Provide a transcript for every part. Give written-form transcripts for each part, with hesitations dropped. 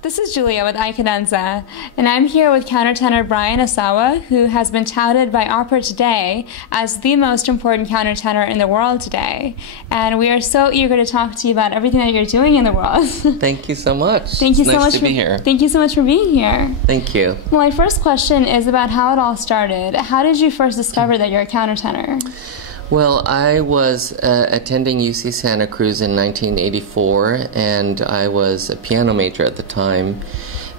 This is Julia with iCadenza, and I'm here with countertenor Brian Asawa, who has been touted by Opera Today as the most important countertenor in the world today. And we are so eager to talk to you about everything that you're doing in the world. Thank you so much. Thank you so much to be here. Thank you so much for being here. Thank you. Well, my first question is about how it all started. How did you first discover that you're a countertenor? Well, I was attending UC Santa Cruz in 1984, and I was a piano major at the time,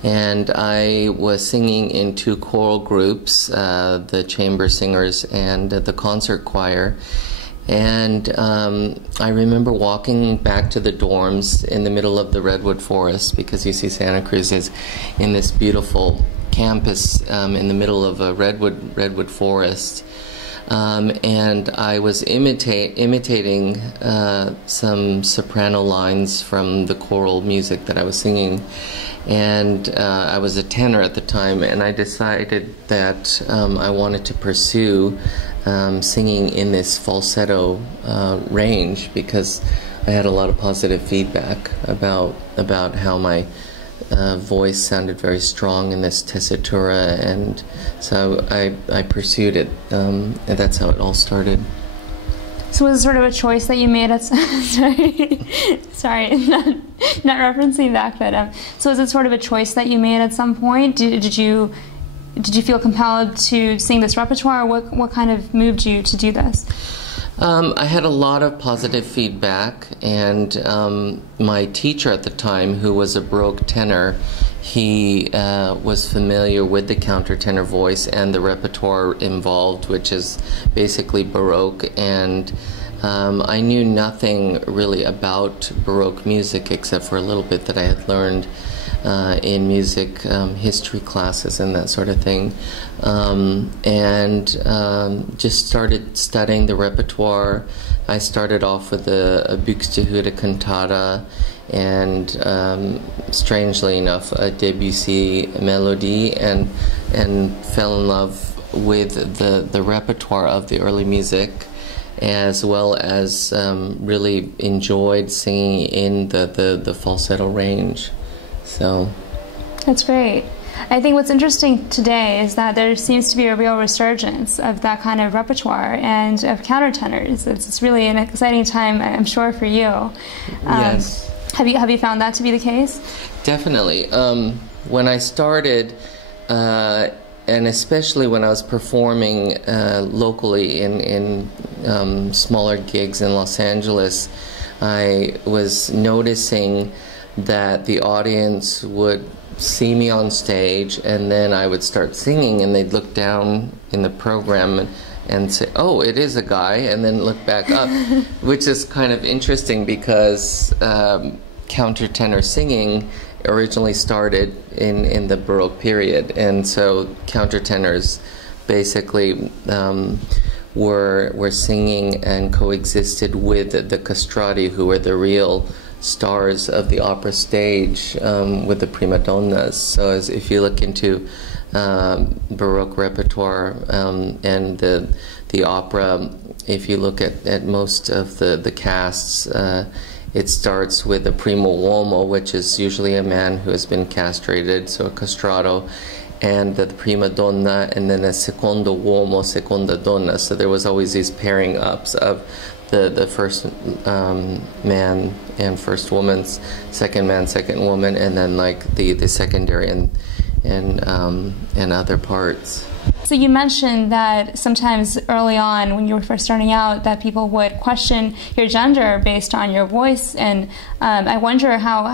and I was singing in two choral groups, the chamber singers and the concert choir. And I remember walking back to the dorms in the middle of the redwood forest, because UC Santa Cruz is in this beautiful campus in the middle of a redwood forest. And I was imitating some soprano lines from the choral music that I was singing. And I was a tenor at the time, and I decided that I wanted to pursue singing in this falsetto range, because I had a lot of positive feedback about how my voice sounded very strong in this tessitura, and so I pursued it, and that's how it all started. So was it sort of a choice that you made at sorry, not referencing back, but so was it sort of a choice that you made at some point? Did you feel compelled to sing this repertoire, or what kind of moved you to do this? I had a lot of positive feedback, and my teacher at the time, who was a Baroque tenor, he was familiar with the countertenor voice and the repertoire involved, which is basically Baroque, and I knew nothing really about Baroque music except for a little bit that I had learned in music history classes and that sort of thing, and just started studying the repertoire. I started off with a Buxtehude cantata, and strangely enough a Debussy melody, and fell in love with the repertoire of the early music, as well as really enjoyed singing in the falsetto range. So that's great. I think what's interesting today is that there seems to be a real resurgence of that kind of repertoire and of countertenors. It's really an exciting time, I'm sure, for you. Yes. Have you found that to be the case? Definitely. When I started, and especially when I was performing locally in smaller gigs in Los Angeles, I was noticing that the audience would see me on stage, and then I would start singing, and they'd look down in the program and say, "Oh, it is a guy," and then look back up, which is kind of interesting, because countertenor singing originally started in the Baroque period, and so countertenors basically were singing and coexisted with the castrati, who were the real stars of the opera stage, with the prima donnas. So if you look into Baroque repertoire and the opera, if you look at most of the casts, it starts with a primo uomo, which is usually a man who has been castrated, so a castrato, and the prima donna, and then a secondo uomo, seconda donna. So there was always these pairing ups of the first man and first woman's, second man, second woman, and then like the secondary and other parts. So you mentioned that sometimes early on, when you were first starting out, that people would question your gender based on your voice, and I wonder how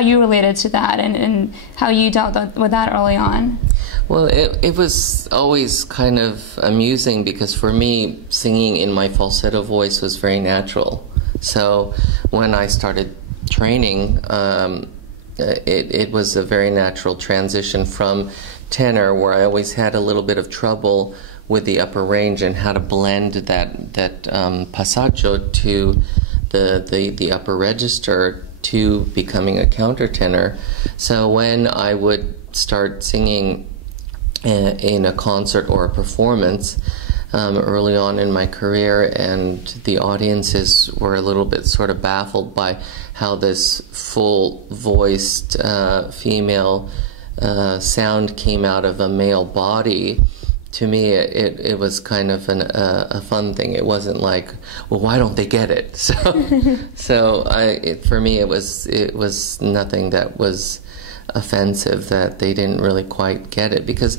you related to that, and how you dealt with that early on. Well, it was always kind of amusing, because for me, singing in my falsetto voice was very natural. So when I started training, it was a very natural transition from tenor, where I always had a little bit of trouble with the upper range and how to blend that passaggio to the upper register, to becoming a countertenor. So when I would start singing in a concert or a performance, early on in my career, and the audiences were a little bit sort of baffled by how this full-voiced female sound came out of a male body. To me, it was kind of a fun thing. It wasn't like, well, why don't they get it? So, for me, it was nothing that was offensive, that they didn't really quite get it, because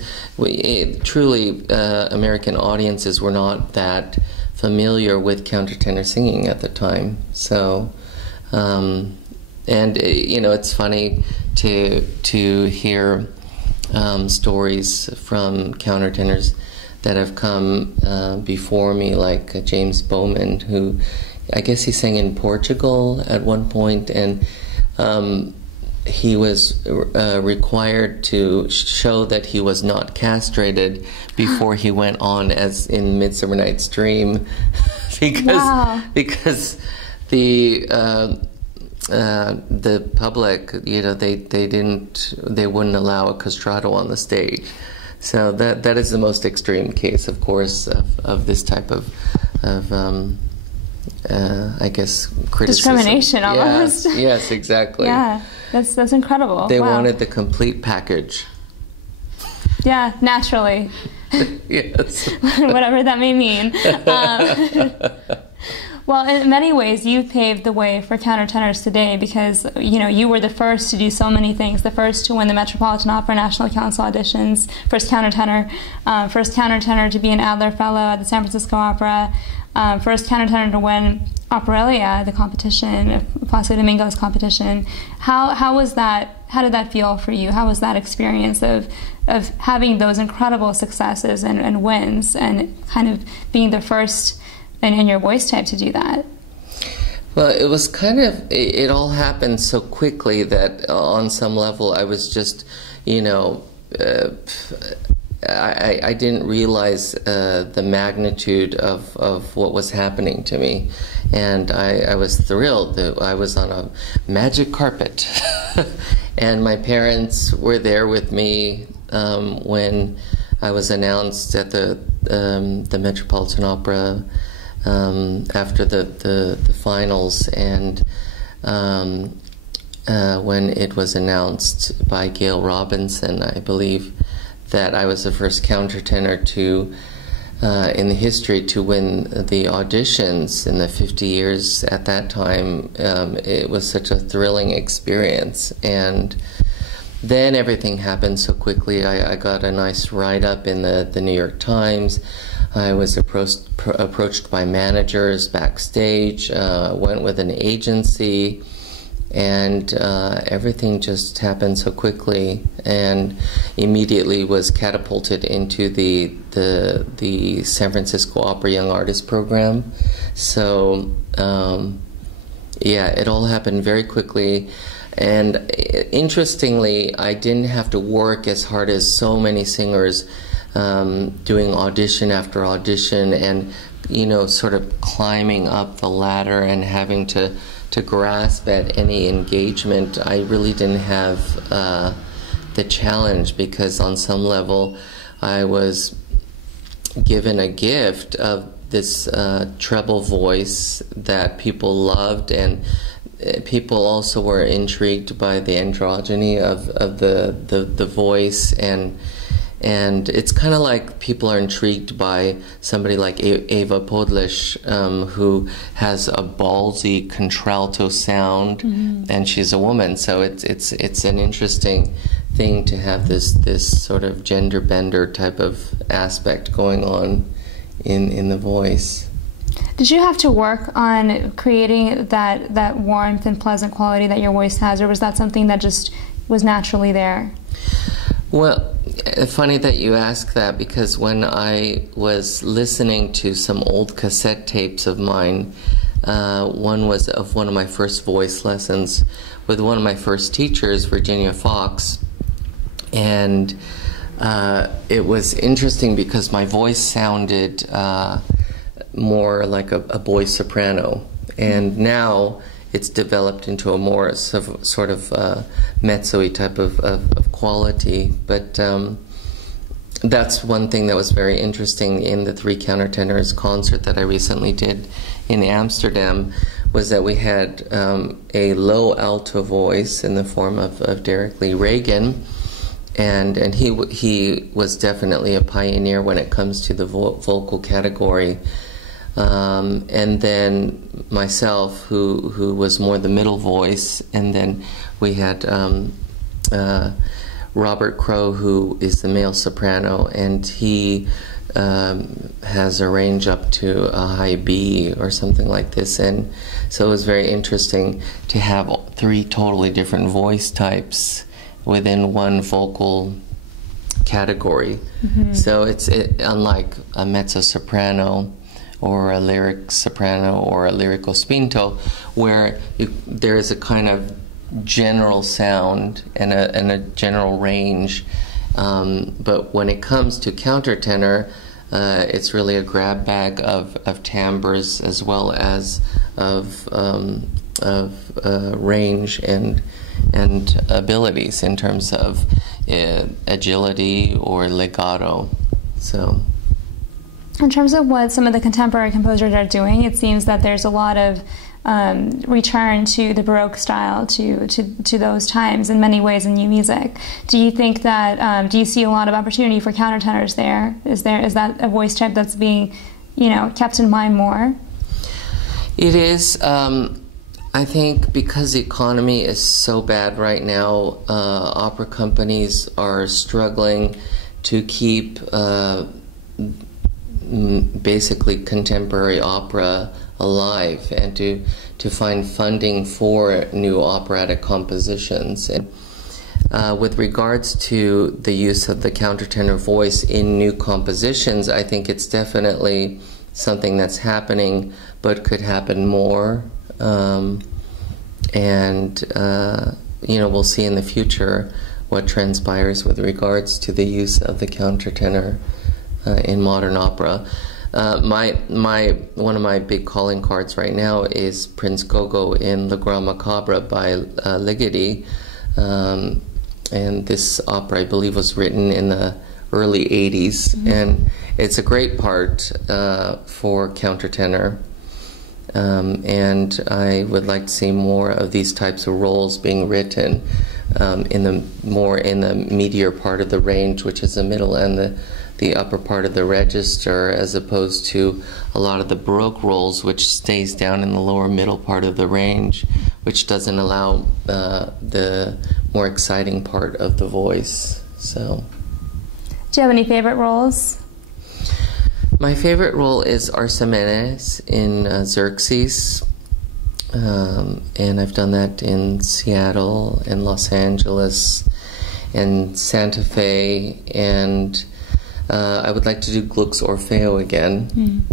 truly American audiences were not that familiar with countertenor singing at the time. So, and it's funny to hear stories from countertenors that have come before me, like James Bowman, who I guess he sang in Portugal at one point, and he was required to show that he was not castrated before he went on as in Midsummer Night's Dream, because the public, they wouldn't allow a castrato on the stage. So that is the most extreme case, of course, of this type of I guess criticism. Discrimination, almost. Yes, exactly. Yeah, that's incredible. They wow. wanted the complete package. Yeah, naturally. Yes. Whatever that may mean. Well, in many ways, you've paved the way for countertenors today, because you were the first to do so many things. The first to win the Metropolitan Opera National Council auditions, first countertenor to be an Adler Fellow at the San Francisco Opera, first countertenor to win Operalia, the competition, Placido Domingo's competition. How was that? How did that feel for you? How was that experience of having those incredible successes and wins, and kind of being the first in your voice type to do that? Well, it was kind of, it all happened so quickly that on some level I was just, I didn't realize the magnitude of what was happening to me. And I was thrilled that I was on a magic carpet. And my parents were there with me when I was announced at the Metropolitan Opera after the finals, and when it was announced by Gail Robinson, I believe, that I was the first countertenor to in the history to win the auditions in the 50 years at that time. It was such a thrilling experience, and then everything happened so quickly. I got a nice write-up in the New York Times. I was approached by managers backstage, went with an agency, and everything just happened so quickly, and immediately was catapulted into the San Francisco Opera Young Artist Program. So yeah, it all happened very quickly. And interestingly, I didn't have to work as hard as so many singers, doing audition after audition, and sort of climbing up the ladder and having to grasp at any engagement. I really didn't have the challenge, because on some level I was given a gift of this treble voice that people loved, and people also were intrigued by the androgyny of the voice, and it's kind of like people are intrigued by somebody like Eva Podlish, who has a ballsy contralto sound, and she's a woman. So it's an interesting thing to have this sort of gender bender type of aspect going on in the voice. Did you have to work on creating that warmth and pleasant quality that your voice has, or was that something that just was naturally there? Well, funny that you ask that, because when I was listening to some old cassette tapes of mine, one was of one of my first voice lessons with one of my first teachers, Virginia Fox, and it was interesting because my voice sounded more like a boy soprano, and now it's developed into a more sort of mezzo-y type of quality. But that's one thing that was very interesting in the Three Countertenors concert that I recently did in Amsterdam, was that we had a low alto voice in the form of Derek Lee Reagan, and he was definitely a pioneer when it comes to the vocal category. And then myself, who was more the middle voice, and then we had Robert Crow, who is the male soprano, and he has a range up to a high B or something like this, and so it was very interesting to have three totally different voice types within one vocal category. Mm-hmm. So it's unlike a mezzo-soprano or a lyric soprano or a lyrico spinto, where there is a kind of general sound and a general range, but when it comes to countertenor, it's really a grab bag of timbres as well as of range and abilities in terms of agility or legato. So, in terms of what some of the contemporary composers are doing, it seems that there's a lot of return to the Baroque style, to those times in many ways in new music. Do you think that, do you see a lot of opportunity for countertenors there? Is that a voice type that's being, kept in mind more? It is. I think because the economy is so bad right now, opera companies are struggling to keep basically contemporary opera alive and to find funding for new operatic compositions. And with regards to the use of the countertenor voice in new compositions, I think it's definitely something that's happening, but could happen more. We'll see in the future what transpires with regards to the use of the countertenor in modern opera. One of my big calling cards right now is Prince Gogo in Le Grand Macabre by Ligeti, and this opera, I believe, was written in the early 80s, mm-hmm. and it's a great part for countertenor, and I would like to see more of these types of roles being written in the meatier part of the range, which is the middle and the upper part of the register, as opposed to a lot of the Baroque roles, which stays down in the lower middle part of the range, which doesn't allow the more exciting part of the voice. So, do you have any favorite roles? My favorite role is Arsamenes in Xerxes, and I've done that in Seattle and Los Angeles and Santa Fe, and I would like to do Gluck's Orfeo again,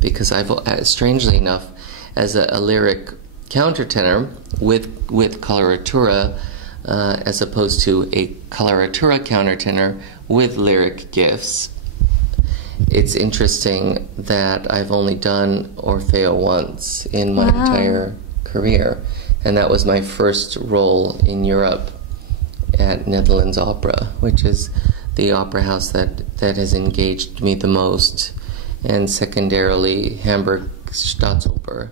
because I've, strangely enough, as a lyric countertenor with coloratura, as opposed to a coloratura countertenor with lyric gifts, it's interesting that I've only done Orfeo once in my entire career, and that was my first role in Europe at Netherlands Opera, which is the opera house that has engaged me the most, and secondarily Hamburg Staatsoper.